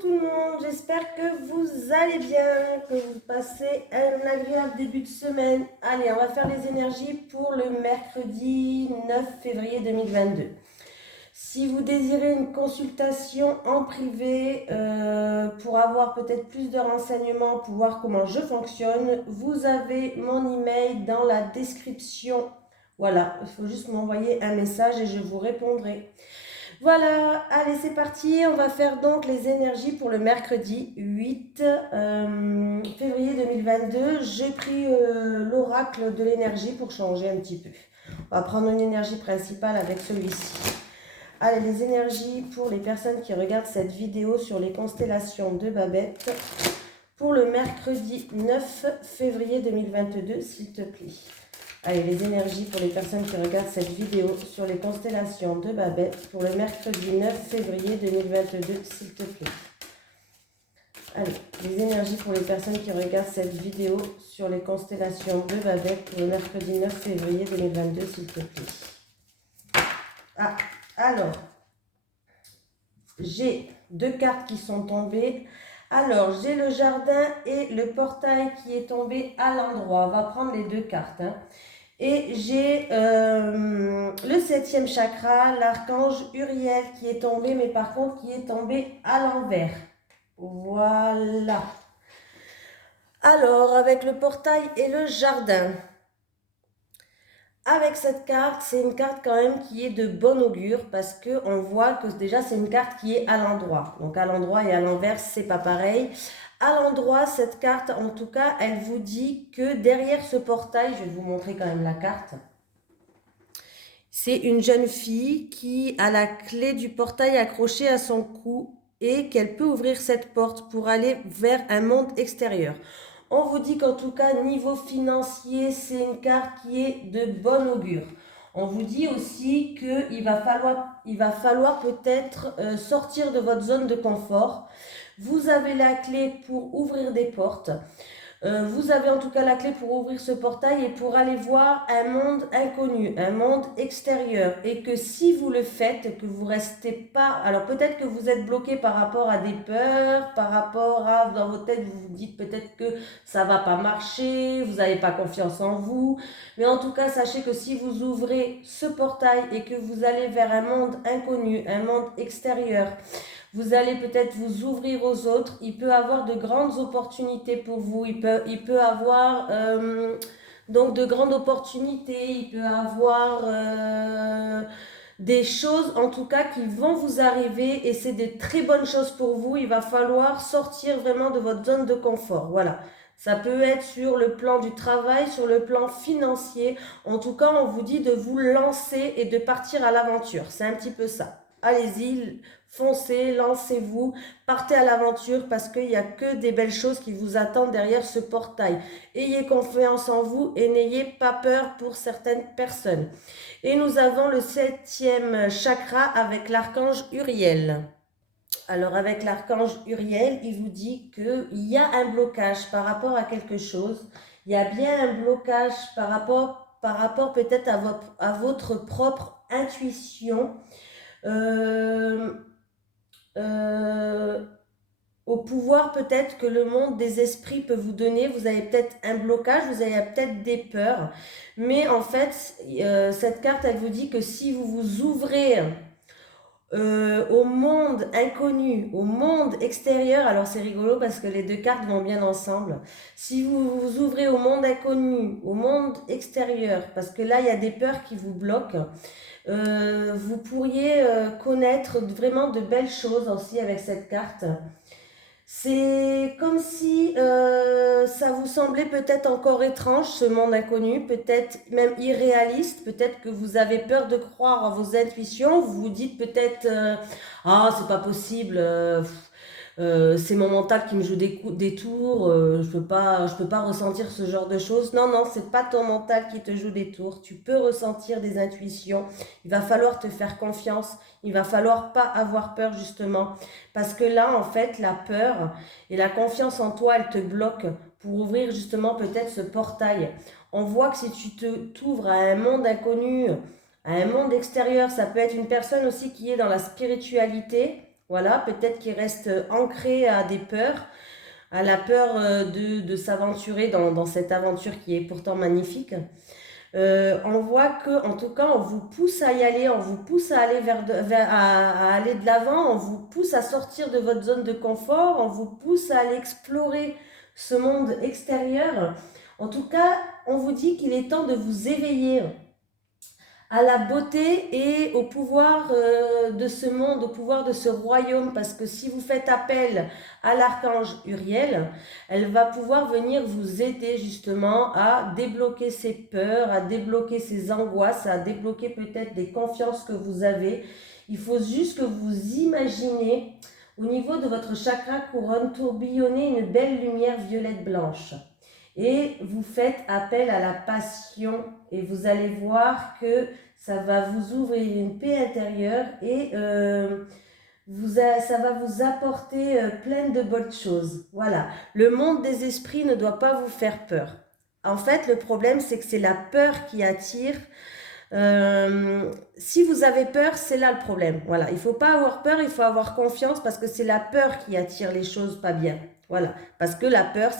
tout le monde, j'espère que vous allez bien, que vous passez un agréable début de semaine. Allez, on va faire les énergies pour le mercredi 9 février 2022. Si vous désirez une consultation en privé pour avoir peut-être plus de renseignements, pour voir comment je fonctionne, vous avez mon email dans la description. Voilà, il faut juste m'envoyer un message et je vous répondrai. Voilà, allez c'est parti, on va faire donc les énergies pour le mercredi 8 février 2022. J'ai pris l'oracle de l'énergie pour changer un petit peu. On va prendre une énergie principale avec celui-ci. Allez, les énergies pour les personnes qui regardent cette vidéo sur les constellations de Babette pour le mercredi 9 février 2022, s'il te plaît. Allez, les énergies pour les personnes qui regardent cette vidéo sur les constellations de Babette pour le mercredi 9 février 2022, s'il te plaît. Allez, les énergies pour les personnes qui regardent cette vidéo sur les constellations de Babette pour le mercredi 9 février 2022, s'il te plaît. Ah, alors, j'ai deux cartes qui sont tombées. Alors, j'ai le jardin et le portail qui est tombé à l'endroit. On va prendre les deux cartes. Et j'ai le 7e chakra, l'archange Uriel qui est tombé, mais par contre qui est tombé à l'envers. Voilà. Alors, avec le portail et le jardin. Avec cette carte, c'est une carte quand même qui est de bon augure parce qu'on voit que déjà c'est une carte qui est à l'endroit. Donc à l'endroit et à l'envers, c'est pas pareil. À l'endroit, cette carte, en tout cas, elle vous dit que derrière ce portail, je vais vous montrer quand même la carte. C'est une jeune fille qui a la clé du portail accrochée à son cou et qu'elle peut ouvrir cette porte pour aller vers un monde extérieur. On vous dit qu'en tout cas, niveau financier, c'est une carte qui est de bon augure. On vous dit aussi qu'il va falloir peut-être sortir de votre zone de confort. Vous avez la clé pour ouvrir des portes. Vous avez en tout cas la clé pour ouvrir ce portail et pour aller voir un monde inconnu, un monde extérieur. Et que si vous le faites, que vous restez pas... Alors peut-être que vous êtes bloqué par rapport à des peurs, par rapport à... Dans votre tête, vous vous dites peut-être que ça va pas marcher, vous n'avez pas confiance en vous. Mais en tout cas, sachez que si vous ouvrez ce portail et que vous allez vers un monde inconnu, un monde extérieur, vous allez peut-être vous ouvrir aux autres. Il peut avoir de grandes opportunités pour vous. Il peut avoir donc de grandes opportunités. Il peut avoir des choses en tout cas qui vont vous arriver et c'est des très bonnes choses pour vous. Il va falloir sortir vraiment de votre zone de confort. Voilà. Ça peut être sur le plan du travail, sur le plan financier. En tout cas, on vous dit de vous lancer et de partir à l'aventure. C'est un petit peu ça. Allez-y, foncez, lancez-vous, partez à l'aventure parce qu'il n'y a que des belles choses qui vous attendent derrière ce portail. Ayez confiance en vous et n'ayez pas peur pour certaines personnes. Et nous avons le 7e chakra avec l'archange Uriel. Alors avec l'archange Uriel, il vous dit qu'il y a un blocage par rapport à quelque chose. Il y a bien un blocage par rapport peut-être à votre propre intuition. Euh, euh, au pouvoir peut-être que le monde des esprits peut vous donner. Vous avez peut-être un blocage, vous avez peut-être des peurs. Mais en fait, cette carte, elle vous dit que si vous vous ouvrez au monde inconnu, au monde extérieur, alors c'est rigolo parce que les deux cartes vont bien ensemble. Si vous vous ouvrez au monde inconnu, au monde extérieur, parce que là, il y a des peurs qui vous bloquent, vous pourriez connaître vraiment de belles choses aussi avec cette carte. C'est comme si ça vous semblait peut-être encore étrange, ce monde inconnu, peut-être même irréaliste, peut-être que vous avez peur de croire en vos intuitions, vous vous dites peut-être ah c'est pas possible, c'est mon mental qui me joue des tours, je peux pas ressentir ce genre de choses. Non, non, c'est pas ton mental qui te joue des tours. Tu peux ressentir des intuitions. Il va falloir te faire confiance. Il va falloir pas avoir peur justement. Parce que là, en fait, la peur et la confiance en toi, elle te bloque pour ouvrir justement peut-être ce portail. On voit que si t'ouvres à un monde inconnu, à un monde extérieur, ça peut être une personne aussi qui est dans la spiritualité, Voilà, peut-être qu'il reste ancré à des peurs, à la peur de s'aventurer dans cette aventure qui est pourtant magnifique. On voit que, en tout cas, on vous pousse à y aller, on vous pousse à aller à aller de l'avant, on vous pousse à sortir de votre zone de confort, on vous pousse à aller explorer ce monde extérieur. En tout cas, on vous dit qu'il est temps de vous éveiller à la beauté et au pouvoir de ce monde, au pouvoir de ce royaume, parce que si vous faites appel à l'archange Uriel, elle va pouvoir venir vous aider justement à débloquer ces peurs, à débloquer ces angoisses, à débloquer peut-être des confiances que vous avez. Il faut juste que vous imaginez au niveau de votre chakra couronne tourbillonner une belle lumière violette blanche. Et vous faites appel à la passion et vous allez voir que ça va vous ouvrir une paix intérieure et ça va vous apporter plein de bonnes choses. Voilà, le monde des esprits ne doit pas vous faire peur. En fait, le problème, c'est que c'est la peur qui attire. Si vous avez peur, c'est là le problème. Voilà, il ne faut pas avoir peur, il faut avoir confiance parce que c'est la peur qui attire les choses pas bien. Voilà, parce que la peur,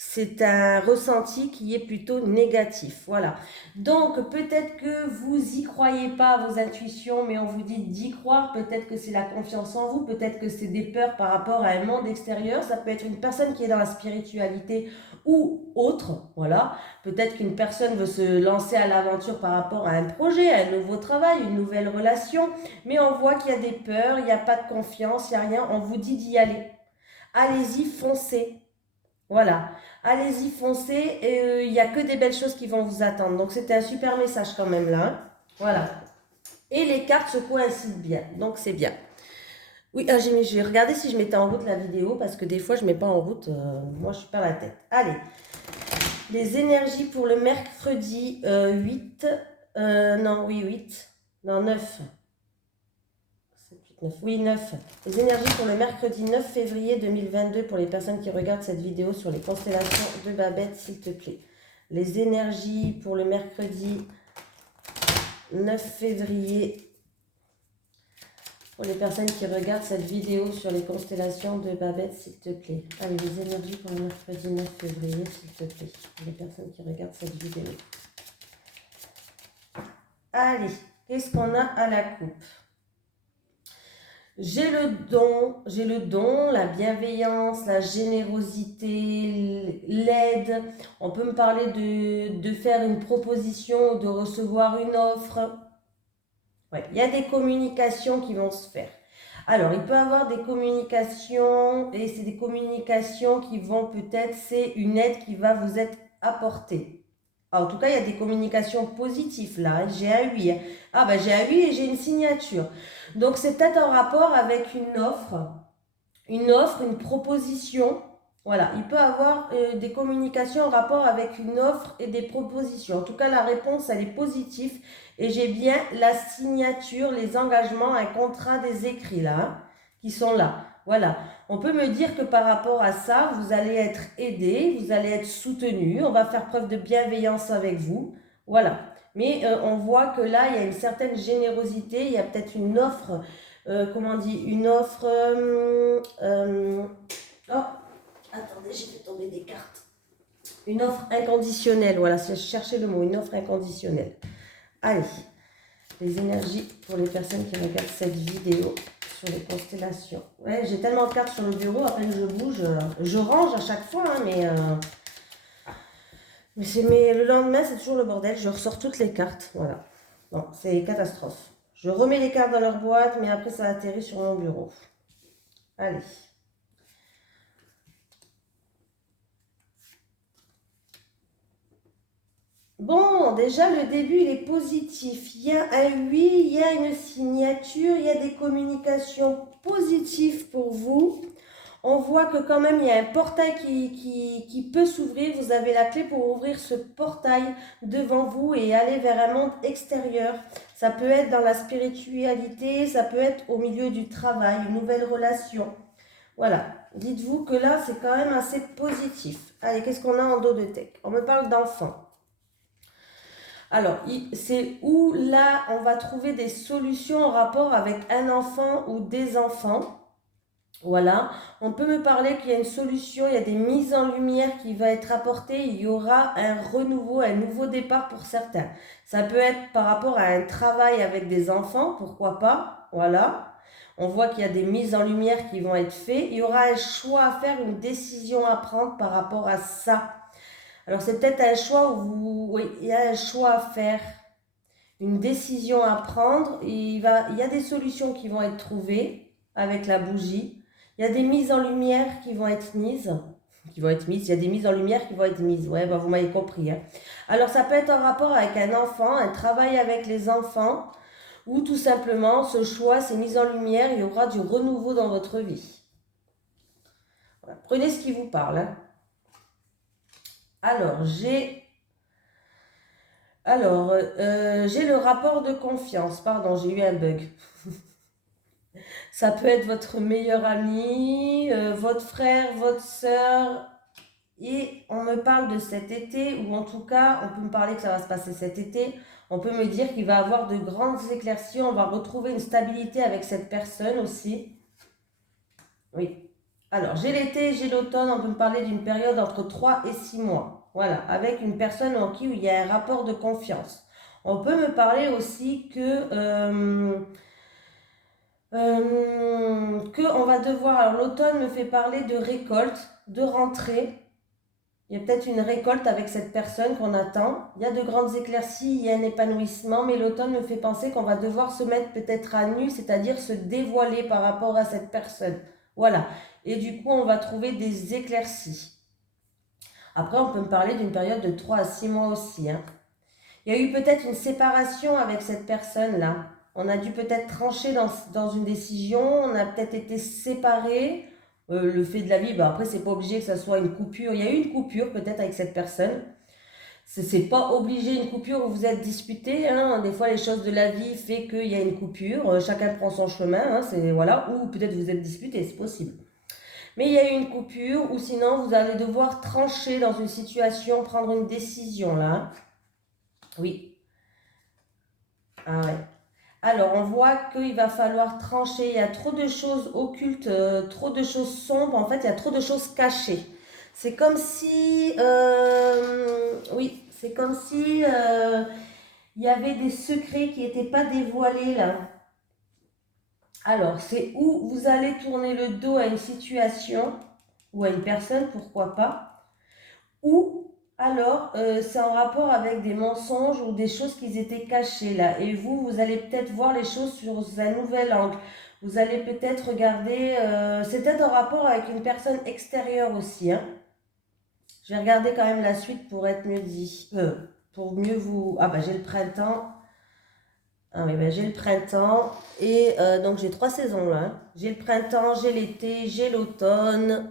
c'est un ressenti qui est plutôt négatif. Voilà. Donc, peut-être que vous y croyez pas à vos intuitions, mais on vous dit d'y croire. Peut-être que c'est la confiance en vous. Peut-être que c'est des peurs par rapport à un monde extérieur. Ça peut être une personne qui est dans la spiritualité ou autre. Voilà. Peut-être qu'une personne veut se lancer à l'aventure par rapport à un projet, à un nouveau travail, une nouvelle relation. Mais on voit qu'il y a des peurs, il n'y a pas de confiance, il n'y a rien. On vous dit d'y aller. Allez-y, foncez. Voilà, allez-y, foncez, et il n'y a que des belles choses qui vont vous attendre. Donc c'était un super message quand même là. Hein. Voilà. Et les cartes se coïncident bien, donc c'est bien. Oui, j'ai regardé si je mettais en route la vidéo, parce que des fois je ne mets pas en route, moi je perds la tête. Allez, les énergies pour le mercredi 8, non oui 8, non 9. 9. Oui, 9. Les énergies pour le mercredi 9 février 2022 pour les personnes qui regardent cette vidéo sur les constellations de Babette, s'il te plaît. Les énergies pour le mercredi 9 février pour les personnes qui regardent cette vidéo sur les constellations de Babette, s'il te plaît. Allez, les énergies pour le mercredi 9 février, s'il te plaît. Pour les personnes qui regardent cette vidéo. Allez, qu'est-ce qu'on a à la coupe ? J'ai le don, la bienveillance, la générosité, l'aide. On peut me parler de faire une proposition, de recevoir une offre. Ouais, il y a des communications qui vont se faire. Alors, il peut y avoir des communications, et c'est des communications qui vont peut-être, c'est une aide qui va vous être apportée. En tout cas, il y a des communications positives là. J'ai un oui. Ah ben j'ai un oui et j'ai une signature. Donc c'est peut-être en rapport avec une proposition. Voilà, il peut avoir des communications en rapport avec une offre et des propositions. En tout cas, la réponse, elle est positive. Et j'ai bien la signature, les engagements, un contrat, des écrits là, hein, qui sont là. Voilà. On peut me dire que par rapport à ça, vous allez être aidé, vous allez être soutenu, on va faire preuve de bienveillance avec vous. Voilà. Mais on voit que là, il y a une certaine générosité, il y a peut-être une offre, comment on dit, une offre... oh, attendez, j'ai fait tomber des cartes. Une offre inconditionnelle, voilà, je cherchais le mot, une offre inconditionnelle. Allez, les énergies pour les personnes qui regardent cette vidéo sur les constellations. Ouais, j'ai tellement de cartes sur le bureau, à peine je bouge, je range à chaque fois, hein, mais le lendemain, c'est toujours le bordel. Je ressors toutes les cartes. Voilà. Non, c'est catastrophe. Je remets les cartes dans leur boîte, mais après, ça atterrit sur mon bureau. Allez. Bon, déjà, le début, il est positif. Il y a un oui, il y a une signature, il y a des communications positives pour vous. On voit que quand même, il y a un portail qui peut s'ouvrir. Vous avez la clé pour ouvrir ce portail devant vous et aller vers un monde extérieur. Ça peut être dans la spiritualité, ça peut être au milieu du travail, une nouvelle relation. Voilà, dites-vous que là, c'est quand même assez positif. Allez, qu'est-ce qu'on a en dos de tech? On me parle d'enfants. Alors, c'est où là, on va trouver des solutions en rapport avec un enfant ou des enfants. Voilà, on peut me parler qu'il y a une solution, il y a des mises en lumière qui va être apportées, il y aura un renouveau, un nouveau départ pour certains. Ça peut être par rapport à un travail avec des enfants, pourquoi pas, voilà. On voit qu'il y a des mises en lumière qui vont être faites. Il y aura un choix à faire, une décision à prendre par rapport à ça. Alors c'est peut-être un choix où oui, il y a un choix à faire, une décision à prendre. Il y a des solutions qui vont être trouvées avec la bougie. Il y a des mises en lumière qui vont être mises. Il y a des mises en lumière qui vont être mises. Ouais, bah vous m'avez compris, hein. Alors ça peut être en rapport avec un enfant, un travail avec les enfants, ou tout simplement ce choix, ces mises en lumière, il y aura du renouveau dans votre vie. Voilà. Prenez ce qui vous parle, hein. Alors, j'ai le rapport de confiance. Pardon, j'ai eu un bug. Ça peut être votre meilleur ami, votre frère, votre sœur. Et on me parle de cet été, ou en tout cas, on peut me parler que ça va se passer cet été. On peut me dire qu'il va y avoir de grandes éclaircies. On va retrouver une stabilité avec cette personne aussi. Oui. Alors, j'ai l'été, j'ai l'automne. On peut me parler d'une période entre 3 et 6 mois. Voilà, avec une personne en qui il y a un rapport de confiance. On peut me parler aussi que on va devoir. Alors, l'automne me fait parler de récolte, de rentrée. Il y a peut-être une récolte avec cette personne qu'on attend. Il y a de grandes éclaircies, il y a un épanouissement, mais l'automne me fait penser qu'on va devoir se mettre peut-être à nu, c'est-à-dire se dévoiler par rapport à cette personne. Voilà. Et du coup, on va trouver des éclaircies. Après, on peut me parler d'une période de 3 à 6 mois aussi, hein. Il y a eu peut-être une séparation avec cette personne-là. On a dû peut-être trancher dans une décision, on a peut-être été séparés. Le fait de la vie, bah après, c'est pas obligé que ça soit une coupure. Il y a eu une coupure peut-être avec cette personne. C'est pas obligé une coupure où vous êtes disputé, hein. Des fois, les choses de la vie fait qu'il y a une coupure. Chacun prend son chemin, hein, c'est, voilà. Ou peut-être vous êtes disputé, c'est possible. Mais il y a eu une coupure, ou sinon vous allez devoir trancher dans une situation, prendre une décision là. Oui. Ah ouais. Alors, on voit qu'il va falloir trancher. Il y a trop de choses occultes, trop de choses sombres. En fait, il y a trop de choses cachées. C'est comme si, oui, c'est comme si il y avait des secrets qui n'étaient pas dévoilés là. Alors, c'est où vous allez tourner le dos à une situation ou à une personne, pourquoi pas, ou alors c'est en rapport avec des mensonges ou des choses qui étaient cachées là. Et vous allez peut-être voir les choses sur un nouvel angle. Vous allez peut-être regarder, c'est peut-être en rapport avec une personne extérieure aussi, hein. Je vais regarder quand même la suite pour être mieux dit. Pour mieux vous... Ah bah j'ai le printemps. Ah oui, bah, j'ai le printemps. Et donc j'ai 3 saisons là, hein. J'ai le printemps, j'ai l'été, j'ai l'automne.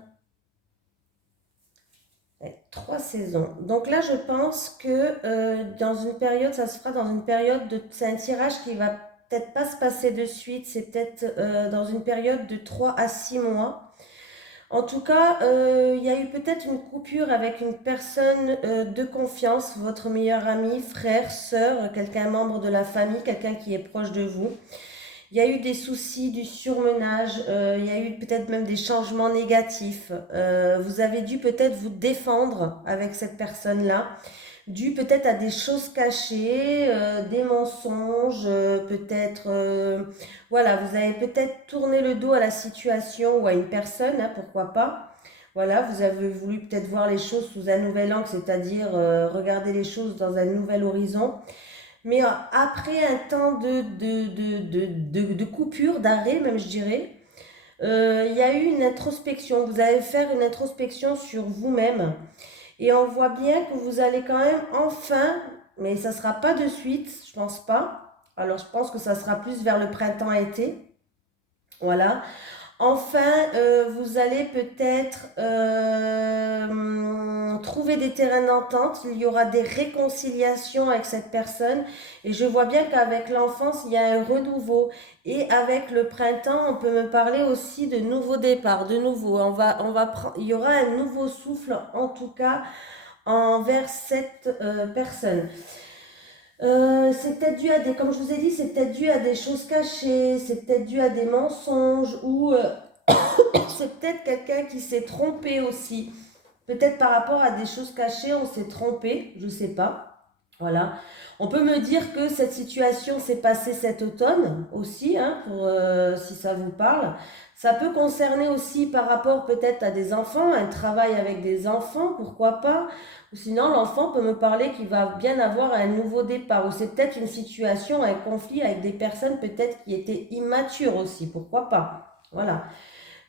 Ouais, 3 saisons. Donc là, je pense que dans une période, ça se fera dans une période de... C'est un tirage qui va peut-être pas se passer de suite. C'est peut-être dans une période de 3 à 6 mois. En tout cas, il y a eu peut-être une coupure avec une personne de confiance, votre meilleur ami, frère, sœur, quelqu'un membre de la famille, quelqu'un qui est proche de vous. Il y a eu des soucis, du surmenage, il y a eu peut-être même des changements négatifs. Vous avez dû peut-être vous défendre avec cette personne-là, dû peut-être à des choses cachées, des mensonges, peut-être, voilà, vous avez peut-être tourné le dos à la situation ou à une personne, hein, pourquoi pas. Voilà, vous avez voulu peut-être voir les choses sous un nouvel angle, c'est-à-dire regarder les choses dans un nouvel horizon. Mais après un temps de coupure, d'arrêt même je dirais, il y a eu une introspection. Vous allez faire une introspection sur vous-même. Et on voit bien que vous allez quand même enfin, mais ça ne sera pas de suite, je pense pas. Alors je pense que ça sera plus vers le printemps-été. Voilà. Enfin, vous allez peut-être trouver des terrains d'entente, il y aura des réconciliations avec cette personne et je vois bien qu'avec l'enfance, il y a un renouveau et avec le printemps, on peut me parler aussi de nouveaux départs, de nouveau, il y aura un nouveau souffle en tout cas envers cette personne. C'est peut-être dû à des, comme je vous ai dit, c'est peut-être dû à des choses cachées, c'est peut-être dû à des mensonges, ou c'est peut-être quelqu'un qui s'est trompé aussi. Peut-être par rapport à des choses cachées, on s'est trompé, je sais pas. Voilà. On peut me dire que cette situation s'est passée cet automne aussi, hein, si ça vous parle. Ça peut concerner aussi par rapport peut-être à des enfants, un travail avec des enfants, pourquoi pas. Ou sinon, l'enfant peut me parler qu'il va bien avoir un nouveau départ. Ou c'est peut-être une situation, un conflit avec des personnes peut-être qui étaient immatures aussi, pourquoi pas. Voilà.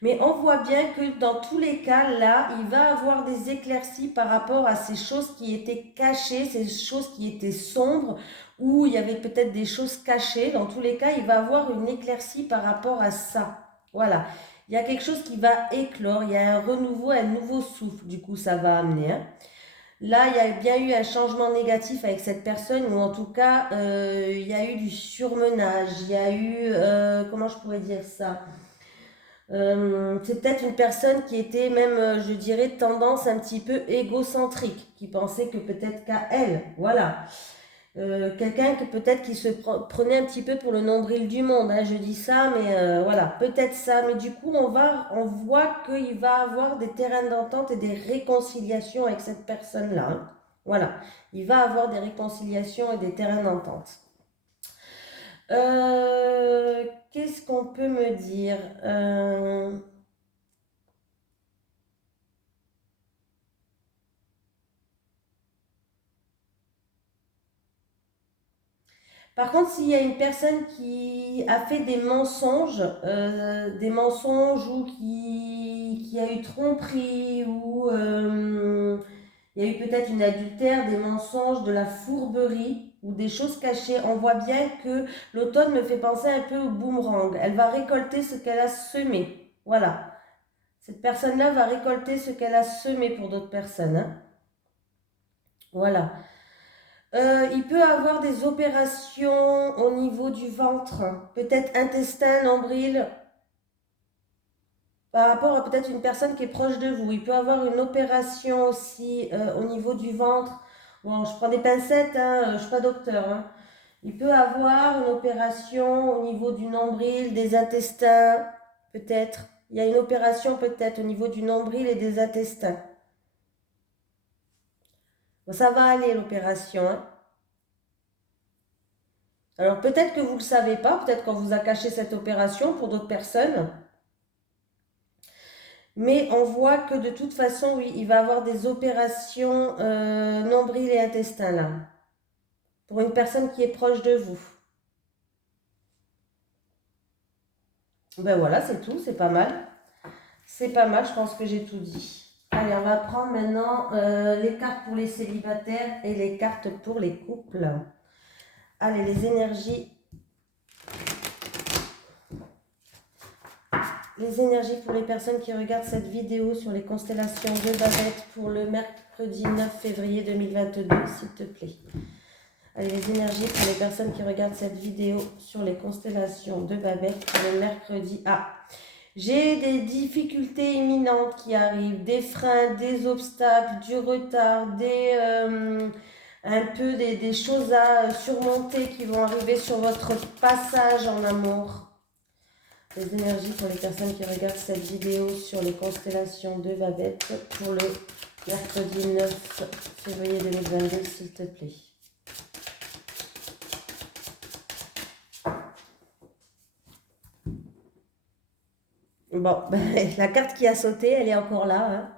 Mais on voit bien que dans tous les cas, là, il va avoir des éclaircies par rapport à ces choses qui étaient cachées, ces choses qui étaient sombres, où il y avait peut-être des choses cachées. Dans tous les cas, il va avoir une éclaircie par rapport à ça. Voilà. Il y a quelque chose qui va éclore, il y a un renouveau, un nouveau souffle, du coup, ça va amener. Hein. Là, il y a bien eu un changement négatif avec cette personne, ou en tout cas, il y a eu du surmenage, il y a eu, comment je pourrais dire ça? C'est peut-être une personne qui était même, je dirais, tendance un petit peu égocentrique, qui pensait que peut-être qu'à elle, voilà. Quelqu'un que peut-être qui se prenait un petit peu pour le nombril du monde, hein, je dis ça, mais voilà, peut-être ça. Mais du coup, on voit qu'il va avoir des terrains d'entente et des réconciliations avec cette personne-là. Hein. Voilà, il va avoir des réconciliations et des terrains d'entente. Qu'est-ce qu'on peut me dire Par contre, s'il y a une personne qui a fait des mensonges ou qui a eu tromperie ou il y a eu peut-être une adultère, des mensonges, de la fourberie ou des choses cachées, on voit bien que l'automne me fait penser un peu au boomerang. Elle va récolter ce qu'elle a semé. Voilà. Cette personne-là va récolter ce qu'elle a semé pour d'autres personnes. Hein. Voilà. Il peut avoir des opérations au niveau du ventre, peut-être intestin, nombril, par rapport à peut-être une personne qui est proche de vous. Il peut avoir une opération aussi au niveau du ventre. Bon, je prends des pincettes, hein, je ne suis pas docteur. Hein. Il peut avoir une opération au niveau du nombril, des intestins, peut-être. Il y a une opération peut-être au niveau du nombril et des intestins. Bon, ça va aller l'opération. Hein. Alors peut-être que vous ne le savez pas, peut-être qu'on vous a caché cette opération pour d'autres personnes, mais on voit que de toute façon, oui, il va avoir des opérations nombril et intestin là, pour une personne qui est proche de vous. Ben voilà, c'est tout, c'est pas mal. C'est pas mal, je pense que j'ai tout dit. Allez, on va prendre maintenant les cartes pour les célibataires et les cartes pour les couples. Allez, les énergies. Les énergies pour les personnes qui regardent cette vidéo sur les constellations de Babette pour le mercredi 9 février 2022, s'il te plaît. Allez, les énergies pour les personnes qui regardent cette vidéo sur les constellations de Babette pour le mercredi. Ah, j'ai des difficultés imminentes qui arrivent, des freins, des obstacles, du retard, un peu des choses à surmonter qui vont arriver sur votre passage en amour. Les énergies pour les personnes qui regardent cette vidéo sur les constellations de Babette pour le mercredi 9 février 2022, s'il te plaît. Bon, ben, la carte qui a sauté, elle est encore là. Hein.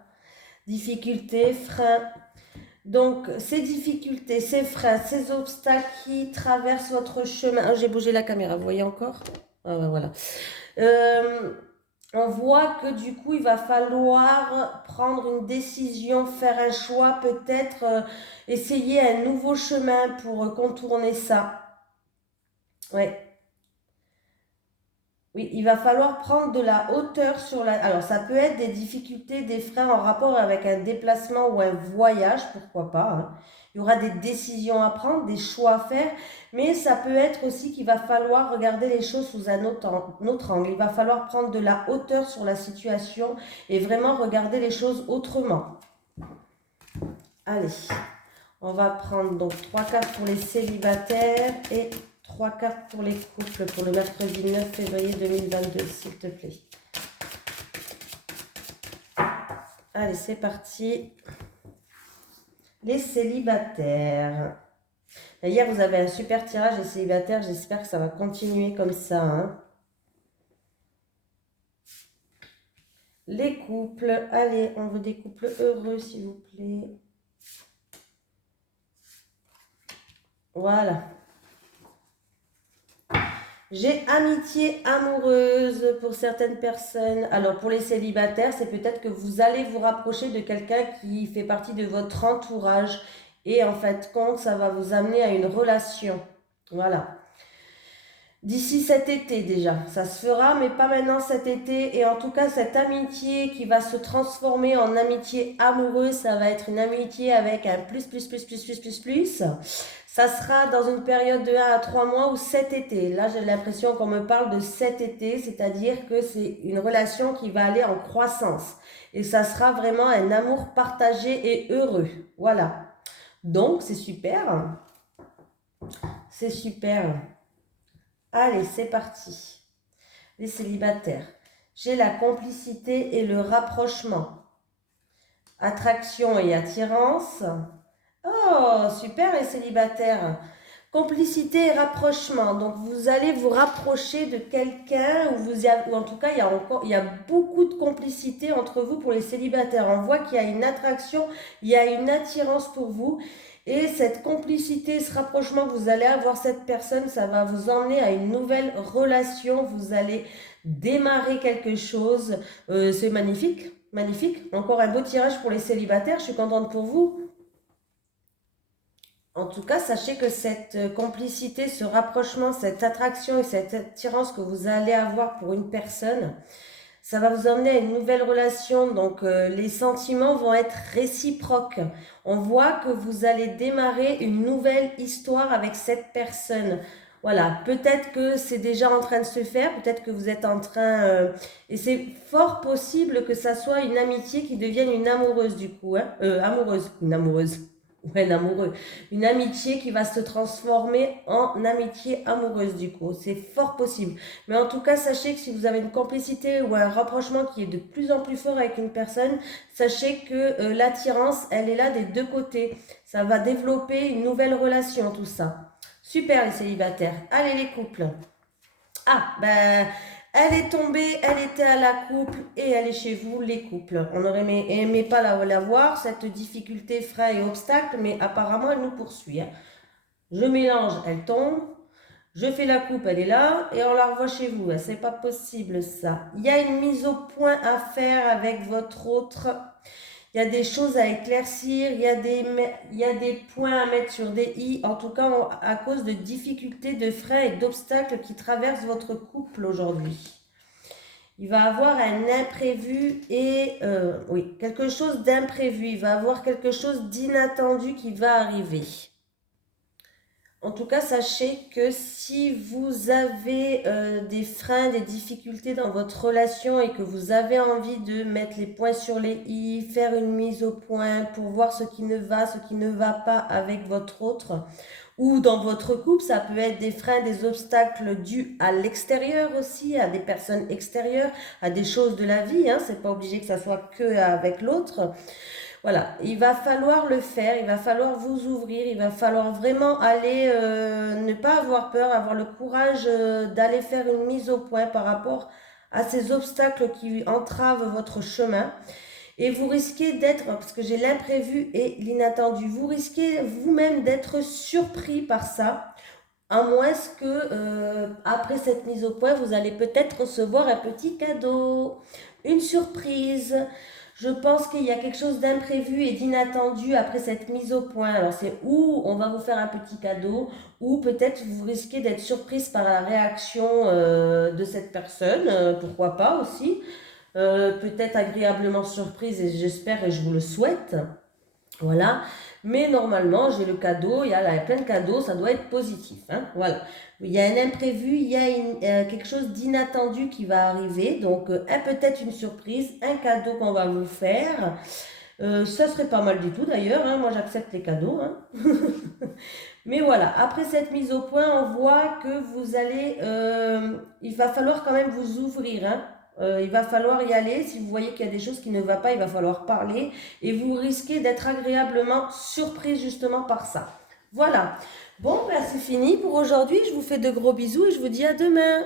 Difficultés, freins. Donc, ces difficultés, ces freins, ces obstacles qui traversent votre chemin. Oh, j'ai bougé la caméra, vous voyez encore? Ah, ben, voilà. On voit que du coup, il va falloir prendre une décision, faire un choix, peut-être essayer un nouveau chemin pour contourner ça. Ouais. Oui, il va falloir prendre de la hauteur sur la... Alors, ça peut être des difficultés, des freins en rapport avec un déplacement ou un voyage, pourquoi pas. Hein. Il y aura des décisions à prendre, des choix à faire, mais ça peut être aussi qu'il va falloir regarder les choses sous un autre angle. Il va falloir prendre de la hauteur sur la situation et vraiment regarder les choses autrement. Allez, On va prendre donc 3 cartes pour les célibataires et 3 cartes pour les couples pour le mercredi 9 février 2022, s'il te plaît. Allez, c'est parti. Les célibataires. Hier, vous avez un super tirage, les célibataires. J'espère que ça va continuer comme ça. Hein. Les couples. Allez, on veut des couples heureux, s'il vous plaît. Voilà. J'ai amitié amoureuse pour certaines personnes. Alors pour les célibataires, c'est peut-être que vous allez vous rapprocher de quelqu'un qui fait partie de votre entourage. Et en fait, compte, ça va vous amener à une relation. Voilà. D'ici cet été déjà, ça se fera, mais pas maintenant cet été. Et en tout cas, cette amitié qui va se transformer en amitié amoureuse, ça va être une amitié avec un plus. Ça sera dans une période de 1 à 3 mois ou cet été. Là, j'ai l'impression qu'on me parle de cet été, c'est-à-dire que c'est une relation qui va aller en croissance. Et ça sera vraiment un amour partagé et heureux. Voilà. Donc, c'est super. C'est super. Allez, c'est parti. Les célibataires. J'ai la complicité et le rapprochement. Attraction et attirance. Oh, super les célibataires. Complicité et rapprochement. Donc, vous allez vous rapprocher de quelqu'un ou en tout cas, il y a beaucoup de complicité entre vous pour les célibataires. On voit qu'il y a une attraction, il y a une attirance pour vous. Et cette complicité, ce rapprochement que vous allez avoir cette personne, ça va vous emmener à une nouvelle relation. Vous allez démarrer quelque chose. C'est magnifique, magnifique. Encore un beau tirage pour les célibataires. Je suis contente pour vous. En tout cas, sachez que cette complicité, ce rapprochement, cette attraction et cette attirance que vous allez avoir pour une personne, ça va vous emmener à une nouvelle relation. Donc, les sentiments vont être réciproques. On voit que vous allez démarrer une nouvelle histoire avec cette personne. Voilà, peut-être que c'est déjà en train de se faire, peut-être que vous êtes en train... et c'est fort possible que ça soit une amitié qui devienne une amoureuse du coup. Hein, une amoureuse. Ouais, un amoureux. Une amitié qui va se transformer en amitié amoureuse du coup. C'est fort possible. Mais en tout cas, sachez que si vous avez une complicité ou un rapprochement qui est de plus en plus fort avec une personne, sachez que l'attirance, elle est là des deux côtés. Ça va développer une nouvelle relation, tout ça. Super les célibataires. Allez les couples. Ah, ben... Elle est tombée, elle était à la couple et elle est chez vous, les couples. On n'aurait aimé pas la voir, cette difficulté, frein et obstacle, mais apparemment elle nous poursuit. Hein. Je mélange, elle tombe. Je fais la coupe, elle est là et on la revoit chez vous. C'est pas possible ça. Il y a une mise au point à faire avec votre autre. Il y a des choses à éclaircir, il y a des points à mettre sur des i, en tout cas à cause de difficultés, de freins et d'obstacles qui traversent votre couple aujourd'hui. Il va avoir un imprévu et, oui, quelque chose d'imprévu. Il va avoir quelque chose d'inattendu qui va arriver. En tout cas, sachez que si vous avez des freins, des difficultés dans votre relation et que vous avez envie de mettre les points sur les i, faire une mise au point pour voir ce qui ne va pas avec votre autre, ou dans votre couple, ça peut être des freins, des obstacles dus à l'extérieur aussi, à des personnes extérieures, à des choses de la vie. Hein, c'est pas obligé que ça soit que avec l'autre. Voilà, il va falloir le faire, il va falloir vous ouvrir, il va falloir vraiment aller, ne pas avoir peur, avoir le courage d'aller faire une mise au point par rapport à ces obstacles qui entravent votre chemin. Et vous risquez d'être, parce que j'ai l'imprévu et l'inattendu, vous risquez vous-même d'être surpris par ça, à moins que après cette mise au point, vous allez peut-être recevoir un petit cadeau, une surprise. Je pense qu'il y a quelque chose d'imprévu et d'inattendu après cette mise au point. Alors c'est où on va vous faire un petit cadeau, ou peut-être vous risquez d'être surprise par la réaction de cette personne, pourquoi pas aussi. Peut-être agréablement surprise, et j'espère et je vous le souhaite. Voilà, mais normalement j'ai le cadeau, il y a plein de cadeaux, ça doit être positif. Hein. Voilà, il y a un imprévu, il y a quelque chose d'inattendu qui va arriver, donc peut-être une surprise, un cadeau qu'on va vous faire. Ça serait pas mal du tout d'ailleurs, hein. Moi j'accepte les cadeaux, hein. Mais voilà, après cette mise au point, on voit que vous allez, il va falloir quand même vous ouvrir, hein. Il va falloir y aller. Si vous voyez qu'il y a des choses qui ne vont pas, il va falloir parler et vous risquez d'être agréablement surprise justement par ça. Voilà. Bon, ben c'est fini pour aujourd'hui. Je vous fais de gros bisous et je vous dis à demain.